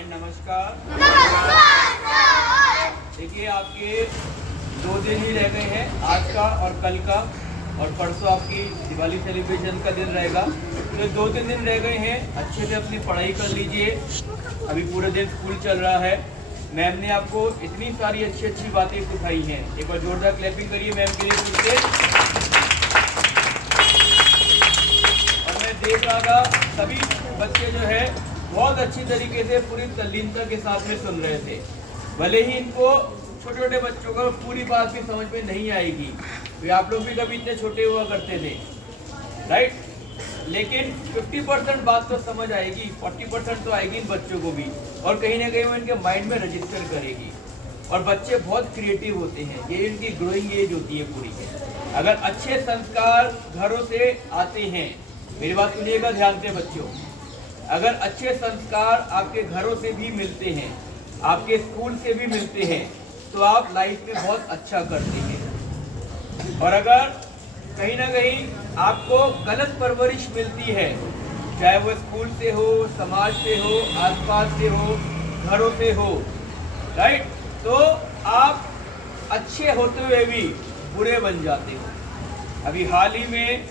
And नमस्कार। देखिए आपके 2 दिन ही रह गए हैं, आज का और कल का, और परसों आपकी दिवाली सेलिब्रेशन का दिन रहेगा। तो 2-3 दिन रह गए हैं, अच्छे से अपनी पढ़ाई कर लीजिए। अभी पूरे दिन स्कूल चल रहा है। मैम ने आपको इतनी सारी अच्छी बातें सिखाई हैं। एक बार जोरदार क्लैपिंग करिए मैम के लिए फिर से। और मैं देख रहा था सभी बच्चे जो है बहुत अच्छी तरीके से पूरी तल्लीनता के साथ में सुन रहे थे। भले ही इनको छोटे छोटे बच्चों को पूरी बात भी समझ में नहीं आएगी, तो आप लोग भी कभी इतने छोटे हुआ करते थे, राइट? लेकिन 50% बात तो समझ आएगी, 40% तो आएगी इन बच्चों को भी, और कहीं ना कहीं वो इनके माइंड में रजिस्टर करेगी। और बच्चे बहुत क्रिएटिव होते हैं, ये इनकी ग्रोइंग एज होती है पूरी। अगर अच्छे संस्कार घरों से आते हैं, मेरी बात सुनिएगा ध्यान से बच्चों, अगर अच्छे संस्कार आपके घरों से भी मिलते हैं, आपके स्कूल से भी मिलते हैं, तो आप लाइफ में बहुत अच्छा करते हैं। और अगर कहीं ना कहीं आपको गलत परवरिश मिलती है, चाहे वो स्कूल से हो, समाज से हो, आसपास से हो, घरों से हो, राइट, तो आप अच्छे होते हुए भी बुरे बन जाते हो। अभी हाल ही में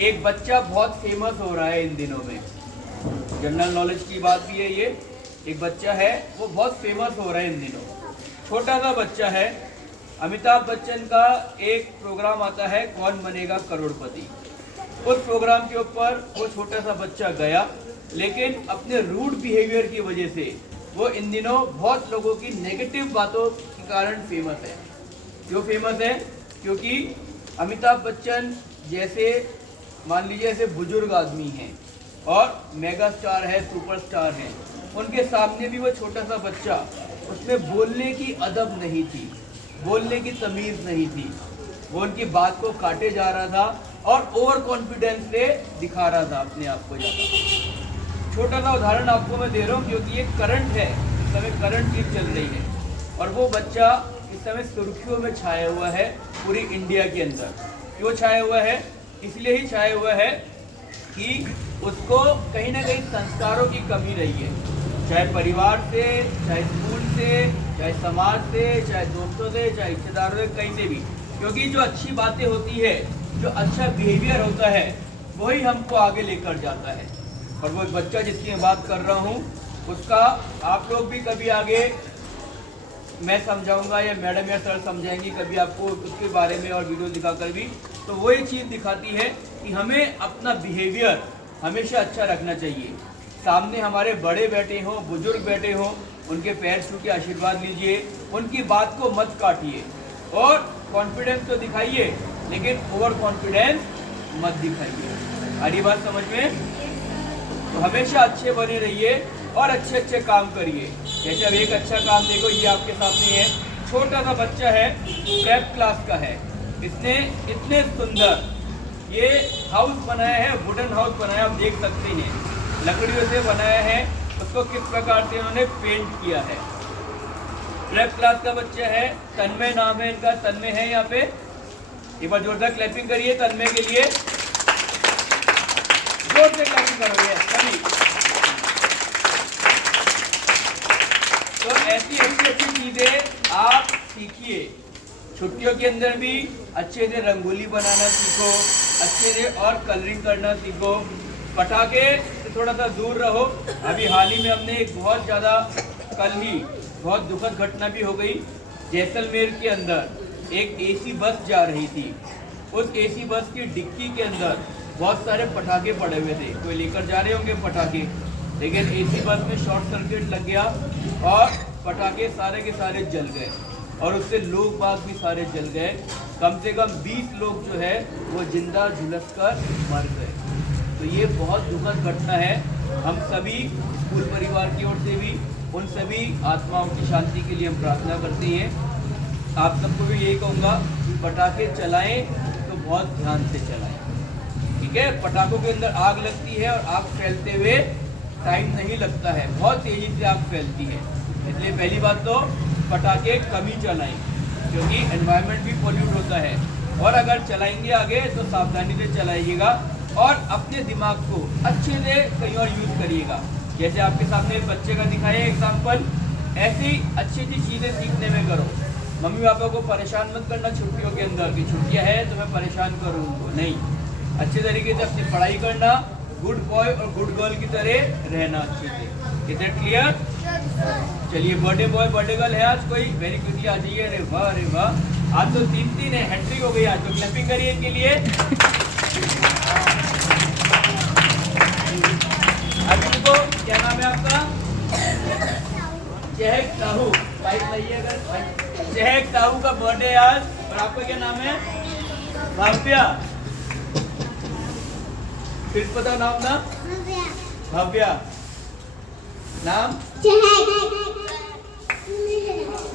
एक बच्चा बहुत फेमस हो रहा है इन दिनों में, जनरल नॉलेज की बात भी है ये। एक बच्चा है वो बहुत फेमस हो रहा है इन दिनों, छोटा सा बच्चा है। अमिताभ बच्चन का एक प्रोग्राम आता है, कौन बनेगा करोड़पति। उस प्रोग्राम के ऊपर वो छोटा सा बच्चा गया, लेकिन अपने रूड बिहेवियर की वजह से वो इन दिनों बहुत लोगों की नेगेटिव बातों के कारण फेमस है। क्यों फेमस है? क्योंकि अमिताभ बच्चन जैसे मान लीजिए ऐसे बुजुर्ग आदमी हैं और मेगा स्टार है, सुपरस्टार हैं, उनके सामने भी वो छोटा सा बच्चा, उसमें बोलने की अदब नहीं थी, बोलने की तमीज़ नहीं थी, वो उनकी बात को काटे जा रहा था और ओवर कॉन्फिडेंस से दिखा रहा था अपने आप को ज़्यादा। छोटा सा उदाहरण आपको मैं दे रहा हूँ क्योंकि ये करंट है, इस समय करंट चीज़ चल रही है, और वो बच्चा इस समय सुर्खियों में छाया हुआ है पूरी इंडिया के अंदर। क्यों छाया हुआ है? इसलिए ही छाया हुआ है कि उसको कहीं ना कहीं संस्कारों की कमी रही है, चाहे परिवार से, चाहे स्कूल से, चाहे समाज से, चाहे दोस्तों से, चाहे रिश्तेदारों से, कहीं से भी। क्योंकि जो अच्छी बातें होती है, जो अच्छा बिहेवियर होता है, वही हमको आगे लेकर जाता है। और वो बच्चा जिसकी मैं बात कर रहा हूँ, उसका आप लोग भी कभी आगे मैं समझाऊंगा या मैडम या सर समझाएंगी कभी आपको उसके बारे में और वीडियो दिखाकर भी, तो वही चीज़ दिखाती है कि हमें अपना बिहेवियर हमेशा अच्छा रखना चाहिए। सामने हमारे बड़े बैठे हों, बुजुर्ग बैठे हों, उनके पैर छू के आशीर्वाद लीजिए, उनकी बात को मत काटिए, और कॉन्फिडेंस तो दिखाइए, लेकिन ओवर कॉन्फिडेंस मत दिखाइए। हरी बात समझ में? तो हमेशा अच्छे बने रहिए और अच्छे काम करिए। जैसे अब एक अच्छा काम देखो, ये आपके सामने है, छोटा सा बच्चा है, प्रेप क्लास का है, इसने इतने सुंदर ये हाउस बनाया है, वुडन हाउस बनाया, आप देख सकते हैं, लकड़ियों से बनाया है। उसको किस प्रकार से उन्होंने पेंट किया है। प्रेप क्लास का बच्चा है, तन्मय नाम है इनका, तन्मय है यहाँ पे। एक बार जोरदार क्लैपिंग करिए तन्मय के लिए, जोर से क्लैपिंग करोगे सभी। तो ऐसी अच्छी चीजें आप सीखिए। छुट्टियों के अंदर भी अच्छे से रंगोली बनाना सीखो, अच्छे से और कलरिंग करना सीखो, पटाखे से थोड़ा सा दूर रहो। अभी हाल ही में हमने एक बहुत ज़्यादा, कल ही बहुत दुखद घटना भी हो गई। जैसलमेर के अंदर एक एसी बस जा रही थी, उस एसी बस की डिक्की के अंदर बहुत सारे पटाखे पड़े हुए थे, कोई लेकर जा रहे होंगे पटाखे, लेकिन एसी बस में शॉर्ट सर्किट लग गया और पटाखे सारे के सारे जल गए, और उससे लोग बाग भी सारे जल गए। कम से कम 20 लोग जो है वो जिंदा झुलस कर मर गए। तो ये बहुत दुखद घटना है। हम सभी स्कूल परिवार की ओर से भी उन सभी आत्माओं की शांति के लिए हम प्रार्थना करते हैं। आप सबको भी यही कहूँगा कि पटाखे चलाएं तो बहुत ध्यान से चलाएं, ठीक है? पटाखों के अंदर आग लगती है और आग फैलते हुए टाइम नहीं लगता है, बहुत तेज़ी से आग फैलती है। इसलिए पहली बात तो पटाखे कम ही चलाएं, क्योंकि एनवायरनमेंट भी पोल्यूट होता है। और अगर चलाएंगे आगे तो सावधानी से चलाइएगा और अपने दिमाग को अच्छे से कहीं और यूज़ करिएगा। जैसे आपके सामने बच्चे का दिखाया एग्जाम्पल, ऐसी अच्छी चीजें सीखने में करो। मम्मी पापा को परेशान मत करना छुट्टियों के अंदर कि छुट्टियां है तो मैं परेशान करूँ उनको, नहीं, अच्छे तरीके से अपनी पढ़ाई करना, गुड बॉय और गुड गर्ल की तरह रहना अच्छे से। Is it clear? चलिए, बर्थडे बॉय बर्थडे गर्ल है आज कोई? वेरी क्विकली आ जाइए। अरे वाह, अरे वाह, आज तो 3 है, हैट्रिक हो गई आज तो। क्लैपिंग करिए इनके लिए। अभी इनको क्या नाम है आपका? चहक साहू, बाइक लाइए अगर। चहक साहू का बर्थडे आज, और आपका क्या नाम है? भव्या। फिर पता नाम ना? भव्या। नाम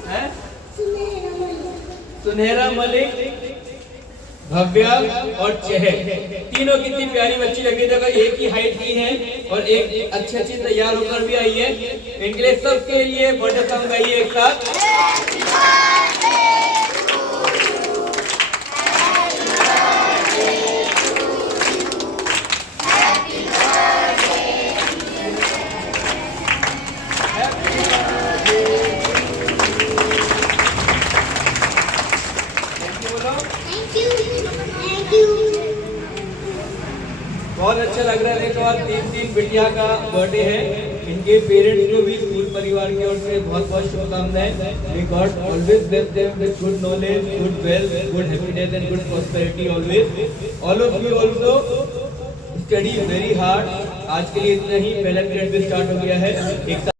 है सुनहरा मलिक, भव्या और चहक। तीनों कितनी प्यारी बच्ची लग रही है, एक ही हाइट की है और एक अच्छी तैयार होकर भी आई है। इनके लिए सबके लिए बर्थडे सॉन्ग गाइए एक साथ। बहुत अच्छा लग रहा है। तो आज 3 बिटिया का बर्थडे है। इनके पेरेंट्स को भी स्कूल परिवार की ओर से बहुत बहुत शुभकामनाएं। May God always bless them with good knowledge, good wealth, good happiness and good prosperity always. All of you also study very hard. आज के लिए इतना ही, पहला पीरियड भी स्टार्ट हो गया है। एक